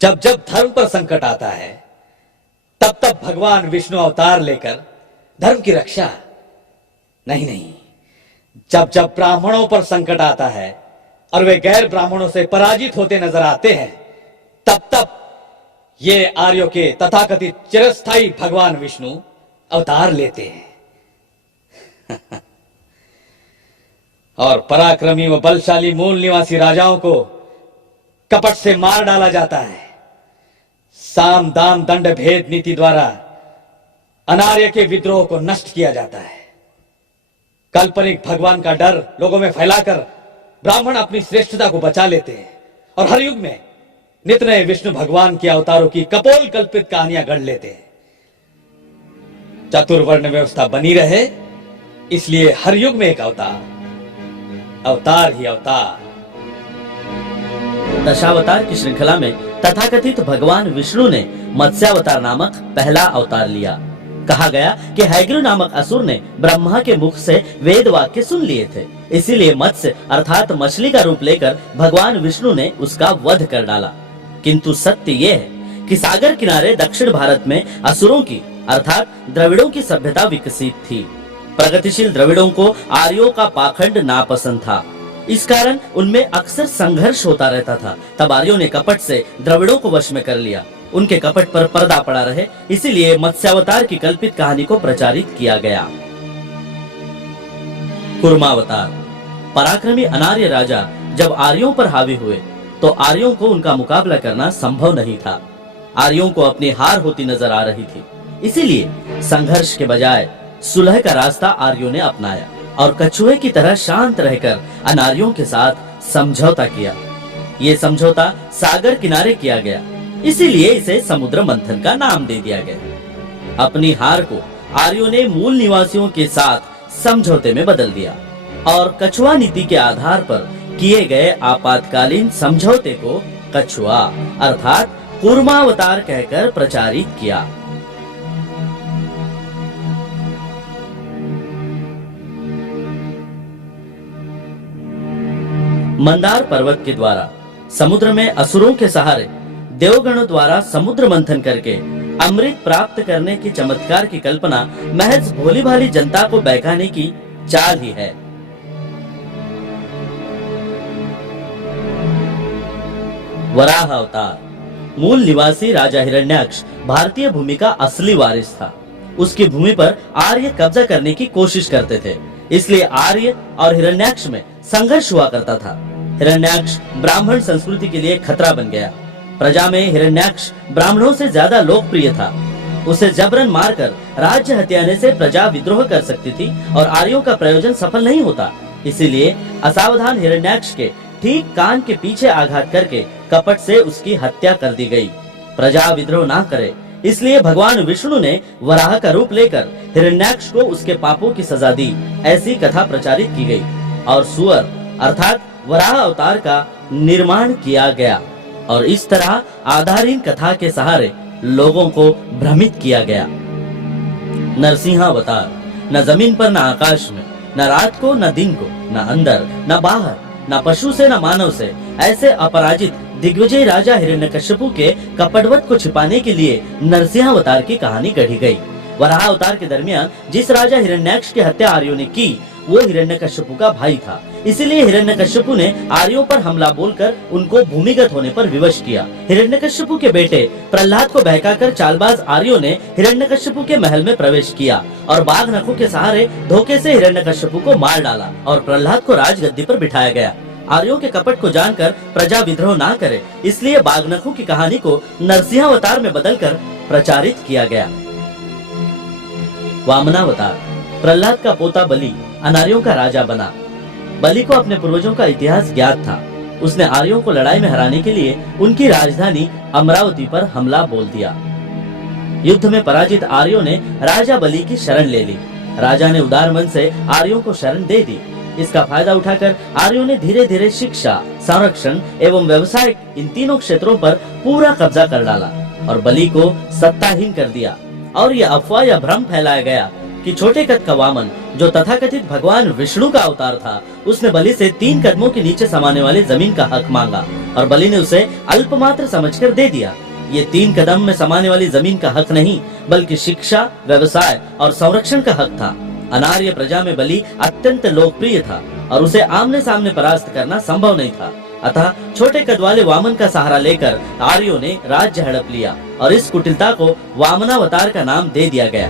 जब जब धर्म पर संकट आता है तब तब भगवान विष्णु अवतार लेकर धर्म की रक्षा। नहीं नहीं, जब जब ब्राह्मणों पर संकट आता है और वे गैर ब्राह्मणों से पराजित होते नजर आते हैं तब तब ये आर्यों के तथाकथित चिरस्थायी भगवान विष्णु अवतार लेते हैं। और पराक्रमी व बलशाली मूल निवासी राजाओं को कपट से मार डाला जाता है। साम दाम दंड भेद नीति द्वारा अनार्य के विद्रोह को नष्ट किया जाता है। काल्पनिक भगवान का डर लोगों में फैलाकर ब्राह्मण अपनी श्रेष्ठता को बचा लेते हैं और हर युग में नित नए विष्णु भगवान के अवतारों की कपोल कल्पित कहानियां गढ़ लेते हैं। चतुर्वर्ण व्यवस्था बनी रहे इसलिए हर युग में एक अवतार, अवतार ही अवतार। दशावतार की श्रृंखला में तथाकथित भगवान विष्णु ने मत्स्यावतार नामक पहला अवतार लिया। कहा गया कि हैग्रीव नामक असुर ने ब्रह्मा के मुख से वेद वाक्य सुन लिए थे, इसीलिए मत्स्य अर्थात मछली का रूप लेकर भगवान विष्णु ने उसका वध कर डाला। किंतु सत्य ये है कि सागर किनारे दक्षिण भारत में असुरों की अर्थात द्रविड़ों की सभ्यता विकसित थी। प्रगतिशील द्रविड़ों को आर्यों का पाखंड नापसंद था, इस कारण उनमें अक्सर संघर्ष होता रहता था। तब आर्यों ने कपट से द्रविड़ों को वश में कर लिया। उनके कपट पर पर्दा पड़ा रहे, इसीलिए मत्स्यावतार की कल्पित कहानी को प्रचारित किया गया। कूर्मावतार। पराक्रमी अनार्य राजा जब आर्यों पर हावी हुए तो आर्यों को उनका मुकाबला करना संभव नहीं था। आर्यों को अपनी हार होती नजर आ रही थी, इसीलिए संघर्ष के बजाय सुलह का रास्ता आर्यों ने अपनाया और कछुए की तरह शांत रहकर अनार्यों के साथ समझौता किया। ये समझौता सागर किनारे किया गया, इसीलिए इसे समुद्र मंथन का नाम दे दिया गया। अपनी हार को आर्यों ने मूल निवासियों के साथ समझौते में बदल दिया और कछुआ नीति के आधार पर किए गए आपातकालीन समझौते को कछुआ अर्थात कूर्मावतार कहकर प्रचारित किया। मंदार पर्वत के द्वारा समुद्र में असुरों के सहारे देवगणों द्वारा समुद्र मंथन करके अमृत प्राप्त करने की चमत्कार की कल्पना महज भोली भाली जनता को बहकाने की चाल ही है। वराह अवतार। मूल निवासी राजा हिरण्याक्ष भारतीय भूमि का असली वारिस था। उसकी भूमि पर आर्य कब्जा करने की कोशिश करते थे, इसलिए आर्य और हिरण्याक्ष में संघर्ष हुआ करता था। हिरण्याक्ष ब्राह्मण संस्कृति के लिए खतरा बन गया। प्रजा में हिरण्याक्ष ब्राह्मणों से ज्यादा लोकप्रिय था। उसे जबरन मारकर राज्य हथियाने से प्रजा विद्रोह कर सकती थी और आर्यों का प्रयोजन सफल नहीं होता। इसीलिए असावधान हिरण्याक्ष के ठीक कान के पीछे आघात करके कपट से उसकी हत्या कर दी गई। प्रजा विद्रोह ना करे इसलिए भगवान विष्णु ने वराह का रूप लेकर हिरण्याक्ष को उसके पापों की सजा दी, ऐसी कथा प्रचारित की गई और सुअर अर्थात वराह अवतार का निर्माण किया गया और इस तरह आधारहीन कथा के सहारे लोगों को भ्रमित किया गया। नरसिंहावतार। न जमीन पर न आकाश में, न रात को न दिन को, न अंदर न बाहर, न पशु से न मानव से, ऐसे अपराजित दिग्विजय राजा हिरण्यकश्यपु के कपटवध को छिपाने के लिए नरसिंहावतार की कहानी गढ़ी गई। वराह अवतार के दरमियान जिस राजा हिरण्याक्ष की हत्या आर्यों ने की वो हिरण्यकश्यपु का भाई था, इसीलिए हिरण्यकश्यपु ने आर्यों पर हमला बोलकर उनको भूमिगत होने पर विवश किया। हिरण्यकश्यपु के बेटे प्रहलाद को बहकाकर चालबाज आर्यों ने हिरण्यकश्यपु के महल में प्रवेश किया और बाघ नखों के सहारे धोखे से हिरण्यकश्यपु को मार डाला और प्रहलाद को राजगद्दी पर बिठाया गया। आर्यों के कपट को जानकर प्रजा विद्रोह ना करे, इसलिए बाघनखों की कहानी को नरसिंहावतार में बदलकर प्रचारित किया गया। वामनावतार। प्रहलाद का पोता बलि अनार्यों का राजा बना। बलि को अपने पूर्वजों का इतिहास ज्ञात था। उसने आर्यों को लड़ाई में हराने के लिए उनकी राजधानी अमरावती पर हमला बोल दिया। युद्ध में पराजित आर्यों ने राजा बलि की शरण ले ली। राजा ने उदार मन से आर्यों को शरण दे दी। इसका फायदा उठाकर आर्यों ने धीरे धीरे शिक्षा, संरक्षण एवं व्यवसाय इन तीनों क्षेत्रों पर पूरा कब्जा कर डाला और बलि को सत्ताहीन कर दिया। और यह अफवाह या भ्रम फैलाया गया कि छोटे कद का वामन जो तथाकथित भगवान विष्णु का अवतार था, उसने बलि से 3 कदमों के नीचे समाने वाली जमीन का हक मांगा और बलि ने उसे अल्पमात्र समझकर दे दिया। ये 3 कदम में समाने वाली जमीन का हक नहीं, बल्कि शिक्षा, व्यवसाय और संरक्षण का हक था। अनार्य प्रजा में बलि अत्यंत लोकप्रिय था और उसे आमने सामने परास्त करना संभव नहीं था। अतः छोटे कद वाले वामन का सहारा लेकर आर्यों ने राज्य हड़प लिया और इस कुटिलता को वामनावतार का नाम दे दिया गया।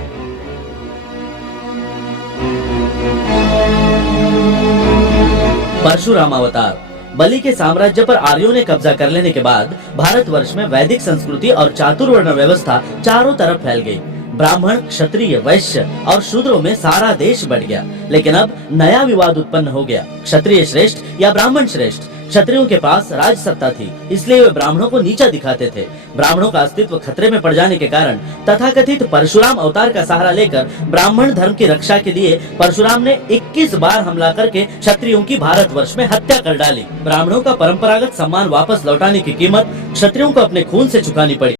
परशुराम अवतार। बलि के साम्राज्य पर आर्यों ने कब्जा कर लेने के बाद भारतवर्ष में वैदिक संस्कृति और चातुर्वर्ण व्यवस्था चारों तरफ फैल गई। ब्राह्मण, क्षत्रिय, वैश्य और शूद्रों में सारा देश बढ़ गया। लेकिन अब नया विवाद उत्पन्न हो गया, क्षत्रिय श्रेष्ठ या ब्राह्मण श्रेष्ठ। क्षत्रियों के पास राज सत्ता थी, इसलिए वे ब्राह्मणों को नीचा दिखाते थे। ब्राह्मणों का अस्तित्व खतरे में पड़ जाने के कारण तथाकथित परशुराम अवतार का सहारा लेकर ब्राह्मण धर्म की रक्षा के लिए परशुराम ने 21 बार हमला करके क्षत्रियों की भारतवर्ष में हत्या कर डाली। ब्राह्मणों का परंपरागत सम्मान वापस लौटाने की कीमत क्षत्रियों को अपने खून से चुकानी पड़ी।